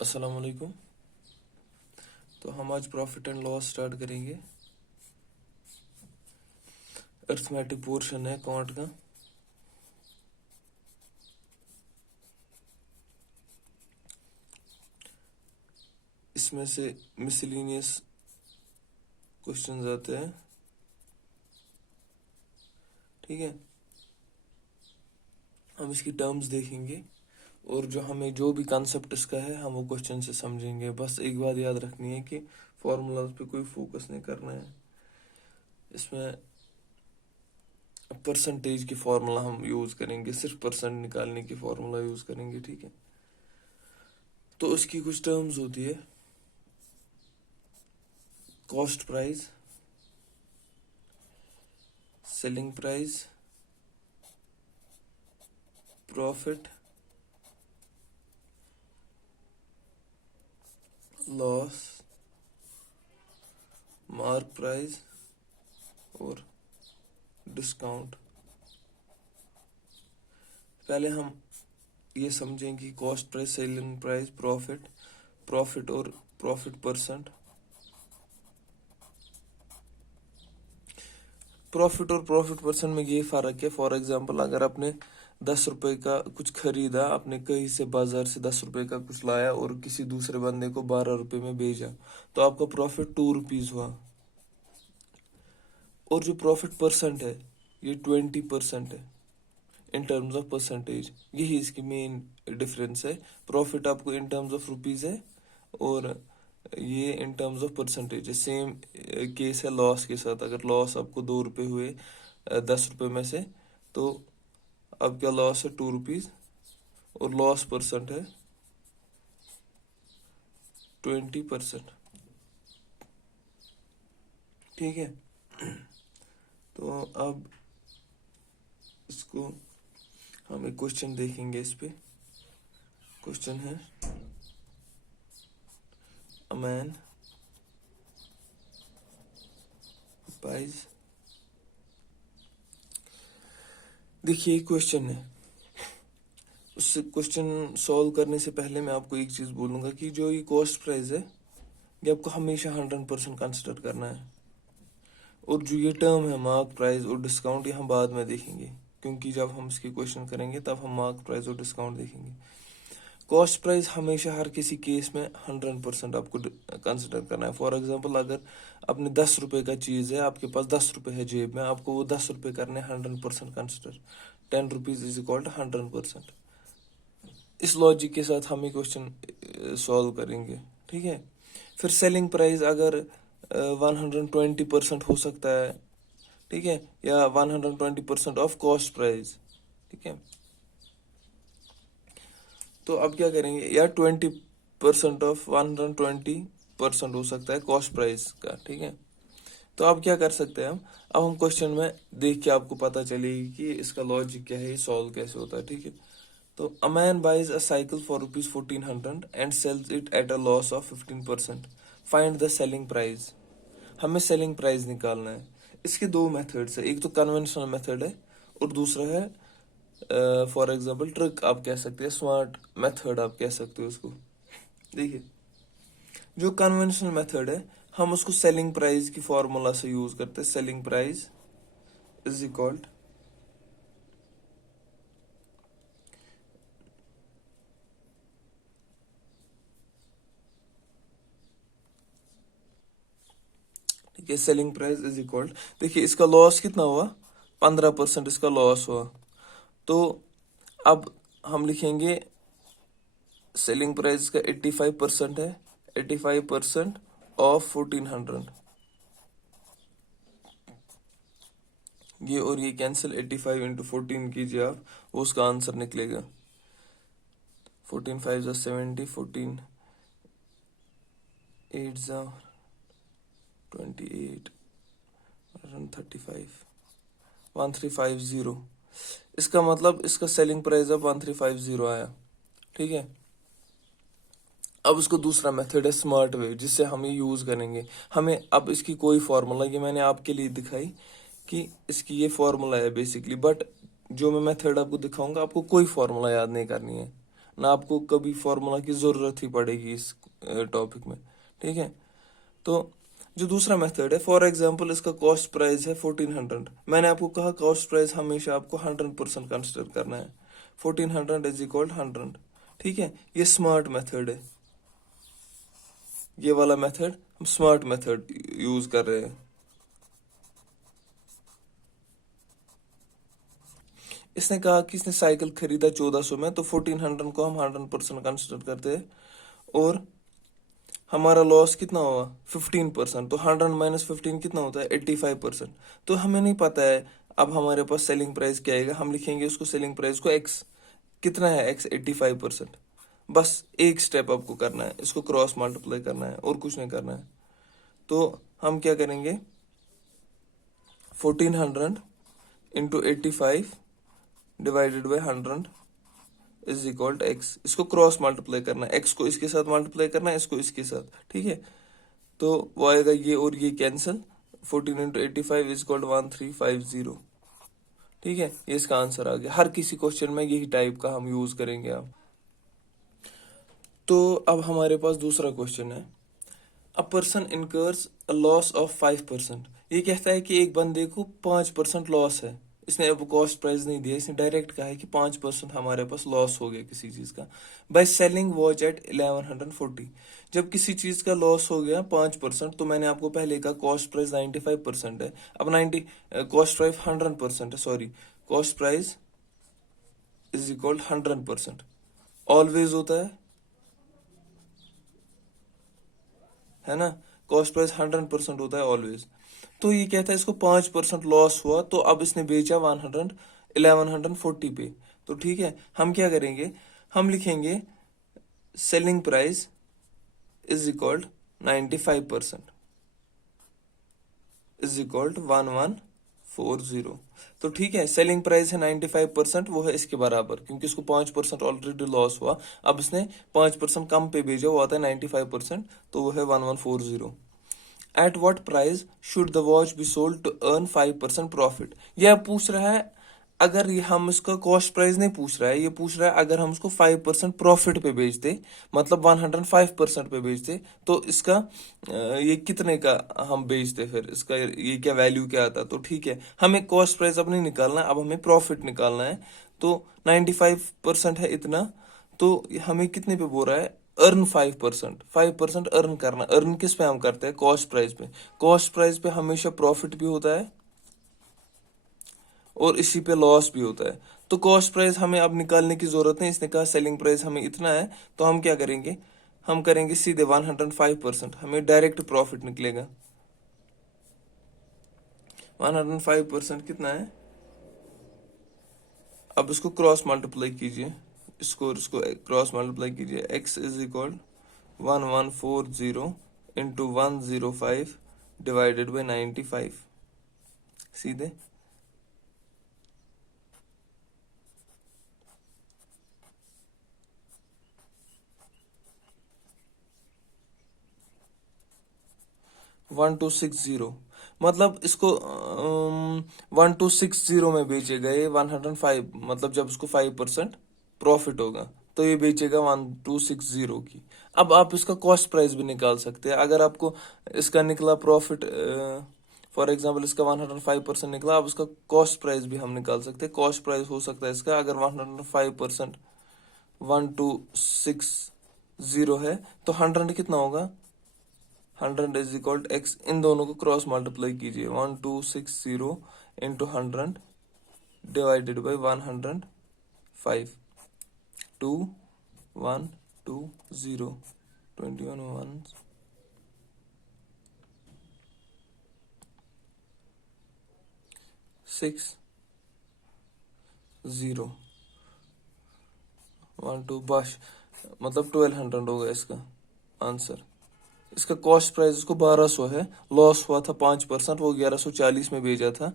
अस्सलाम वालेकुम। तो हम आज प्रॉफिट एंड लॉस स्टार्ट करेंगे। अर्थमेटिक पोर्शन है अकाउंट का। इसमें से मिसलिनियस क्वेश्चंस आते हैं, ठीक है। हम इसकी टर्म्स देखेंगे और जो भी कंसेप्ट इसका है हम वो क्वेश्चन से समझेंगे। बस एक बात याद रखनी है कि फॉर्मूलाज पे कोई फोकस नहीं करना है। इसमें परसेंटेज की फॉर्मूला हम यूज करेंगे, सिर्फ परसेंट निकालने की फॉर्मूला यूज करेंगे, ठीक है। तो उसकी कुछ टर्म्स होती है। Cost price, selling price, profit, loss, mark price और डिस्काउंट। पहले हम ये समझें कि cost price, selling price, profit, profit और प्रॉफिट परसेंट। प्रॉफिट और प्रॉफिट परसेंट में ये फर्क है। फॉर एग्जांपल, अगर आपने 10 रुपए का कुछ खरीदा, आपने कहीं से बाजार से 10 रुपए का कुछ लाया और किसी दूसरे बंदे को 12 रुपए में भेजा, तो आपका प्रॉफिट 2 रुपीज हुआ। और जो प्रॉफिट परसेंट है ये 20% है इन टर्म्स ऑफ परसेंटेज। यही इसकी मेन डिफरेंस है। प्रॉफिट आपको इन टर्म्स ऑफ रुपीज है और ये इन टर्म्स ऑफ परसेंटेज है। सेम केस है लॉस के साथ। अगर लॉस आपको 2 रुपए हुए 10 रुपए में से, तो अब क्या लॉस है 2 रुपीज और लॉस परसेंट है 20%, ठीक है। तो अब इसको हम एक क्वेश्चन देखेंगे। इस पे क्वेश्चन है, अ मैन buys। देखिए क्वेश्चन है। उस क्वेश्चन सॉल्व करने से पहले मैं आपको एक चीज बोलूंगा कि जो ये कॉस्ट प्राइस है ये आपको हमेशा 100% कंसिडर करना है। और जो ये टर्म है मार्क प्राइस और डिस्काउंट, ये हम बाद में देखेंगे, क्योंकि जब हम इसके क्वेश्चन करेंगे तब हम मार्क प्राइस और डिस्काउंट देखेंगे। कॉस्ट प्राइस हमेशा हर किसी केस में 100% आपको कंसिडर करना है। फॉर एग्जांपल, अगर आपने 10 रुपए का चीज है, आपके पास 10 रुपए है जेब में, आपको वो 10 रुपए करने 100% consider. 10 rupees is equal to 100%। इस लॉजिक के साथ हम ये क्वेश्चन सॉल्व करेंगे, ठीक है। फिर सेलिंग प्राइस अगर 120% हो सकता है, ठीक है, या 120% ऑफ कॉस्ट प्राइस, ठीक है। तो अब क्या करेंगे, या 20% ऑफ 120% हो सकता है कॉस्ट प्राइस का, ठीक है। तो अब क्या कर सकते हैं हम, अब हम क्वेश्चन में देख के आपको पता चलेगी कि इसका लॉजिक क्या है, सॉल्व कैसे होता है, ठीक है। तो a man buys a cycle for ₹1400 and sells it at a loss of 15%। Find the selling price. हमें सेलिंग प्राइस निकालना है। इसके दो मेथड्स है, एक तो कन्वेंशनल मेथड है और दूसरा है फॉर एग्जाम्पल ट्रिक आप कह सकते हैं, स्मार्ट मेथड आप कह सकते हो उसको। देखिए, जो कन्वेंशनल मेथड है हम उसको सेलिंग प्राइस की फॉर्मूला से यूज करते हैं। सेलिंग प्राइस इज इक्वल, ठीक है, सेलिंग प्राइस इज इक्वल, देखिए इसका लॉस कितना हुआ, 15% इसका लॉस हुआ। तो अब हम लिखेंगे सेलिंग प्राइस का 85% है, 85% ऑफ 1400। ये और ये कैंसिल, 85 इंटू 14 कीजिए आप, वो उसका आंसर निकलेगा। 14 5 जा 70, 14 8 जा 28, 35, 1350। इसका मतलब इसका सेलिंग प्राइस अब 1350 आया, ठीक है। अब उसको दूसरा मेथड है स्मार्ट वे, जिससे हम ये यूज करेंगे। हमें अब इसकी कोई फॉर्मूला, ये मैंने आपके लिए दिखाई कि इसकी ये फॉर्मूला है बेसिकली, बट जो मैं मेथड आपको दिखाऊंगा आपको कोई फॉर्मूला याद नहीं करनी है, ना आपको कभी फॉर्मूला की ज़रूरत ही पड़ेगी इस टॉपिक में, ठीक है। तो जो दूसरा मेथड है, फॉर एग्जांपल इसका कॉस्ट प्राइस है 1400। मैंने आपको कहा कॉस्ट प्राइस हमेशा आपको 100% कंसिडर करना है। 1400 इज इक्वल 100, ठीक है। ये स्मार्ट मेथड है, ये वाला मेथड हम स्मार्ट मेथड यूज कर रहे हैं। इसने कहा कि इसने साइकिल खरीदा 1400 में, तो 1400 को हम 100% कंसिडर करते हैं, और हमारा लॉस कितना हुआ 15%। तो 100 माइनस 15 कितना होता है 85%। तो हमें नहीं पता है अब हमारे पास सेलिंग प्राइस क्या आएगा, हम लिखेंगे उसको सेलिंग प्राइस को एक्स। कितना है एक्स 85%। बस एक स्टेप आपको करना है, इसको क्रॉस मल्टीप्लाई करना है और कुछ नहीं करना है। तो हम क्या करेंगे 1400 into 85 divided by 100 is equal to x. इसको क्रॉस मल्टीप्लाई करना है, एक्स को इसके साथ मल्टीप्लाई करना है, इसको इसके साथ, ठीक है। तो वो आएगा ये और ये cancel, 14 into 85 is equal to 1350, ठीक है। ये इसका आंसर आ गया। हर किसी क्वेश्चन में यही टाइप का हम यूज करेंगे अब। तो अब हमारे पास दूसरा क्वेश्चन है, a person incurs a loss of 5%। ये कहता है कि एक बंदे को 5% लॉस है। इसने अब कॉस्ट प्राइस नहीं दिया, इसने डायरेक्ट कहा है कि 5% हमारे पास लॉस हो गया किसी चीज का बाय सेलिंग वॉच एट 1140। जब किसी चीज का लॉस हो गया 5%, तो मैंने आपको पहले कहा कॉस्ट प्राइस 95% है। अब 90 कॉस्ट प्राइस 100% है, sorry, cost price is equal 100%। Always होता है ना, कॉस्ट प्राइस 100% होता है ऑलवेज। तो ये कहता है इसको 5% लॉस हुआ, तो अब इसने बेचा 1140 पे। तो ठीक है, हम क्या करेंगे, हम लिखेंगे selling price is equal 95% is equal to 1140। तो ठीक है, सेलिंग प्राइस है 95%, वो है इसके बराबर, क्योंकि इसको 5% ऑलरेडी लॉस हुआ। अब इसने 5% कम पे भेजा, वो आता है 95%, तो वो है 1140। At what price should the watch be sold to earn 5% profit. यह पूछ रहा है, अगर ये हम इसका कॉस्ट प्राइस नहीं पूछ रहा है, ये पूछ रहा है अगर हम इसको 5% प्रॉफिट पे बेचते, मतलब 105% पे बेचते, तो इसका ये कितने का हम बेचते, फिर इसका ये क्या वैल्यू क्या आता। तो ठीक है, हमें कॉस्ट प्राइस अब नहीं निकालना, अब हमें प्रॉफिट निकालना है। तो 95% है इतना, तो हमें कितने पे बोल रहा है, अर्न 5%। 5% अर्न करना, अर्न किस पे हम करते हैं, कॉस्ट प्राइस पे। कॉस्ट प्राइस पे हमेशा प्रॉफिट भी होता है और इसी पे लॉस भी होता है। तो कॉस्ट प्राइस हमें अब निकालने की जरूरत नहीं, इसने कहा सेलिंग प्राइस हमें इतना है, तो हम क्या करेंगे, हम करेंगे सीधे 105%, हमें डायरेक्ट प्रॉफिट निकलेगा। 105% कितना है, अब इसको क्रॉस मल्टीप्लाई कीजिए, इसको क्रॉस मल्टीप्लाई कीजिए, x is equal 1140 into 105 divided by 95, सीधे 1260, मतलब इसको 1260 में बेचे गए 105, मतलब जब उसको 5% प्रॉफिट होगा, तो ये बेचेगा 1260 की। अब आप इसका कॉस्ट प्राइस भी निकाल सकते हैं, अगर आपको इसका निकला प्रॉफिट, फॉर एग्जाम्पल इसका 105% निकला, अब इसका कॉस्ट प्राइस भी हम निकाल सकते हैं। कॉस्ट प्राइस हो सकता है इसका, अगर 105% 1260 है, तो 100 कितना होगा, 100 इज इक्वल टू एक्स। इन दोनों को क्रॉस मल्टीप्लाई कीजिए, 1260 इंटू 100 डिवाइडेड बाई 105, 2120, 21 60 12, बस मतलब 1200 होगा इसका आंसर। इसका कॉस्ट प्राइस उसको 1200 है, लॉस हुआ था 5%, वो 1140 में भेजा था।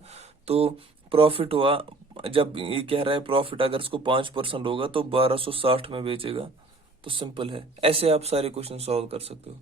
तो प्रॉफिट हुआ, जब ये कह रहा है प्रॉफिट अगर इसको 5% होगा तो 1260 में बेचेगा। तो सिंपल है, ऐसे आप सारे क्वेश्चन सॉल्व कर सकते हो।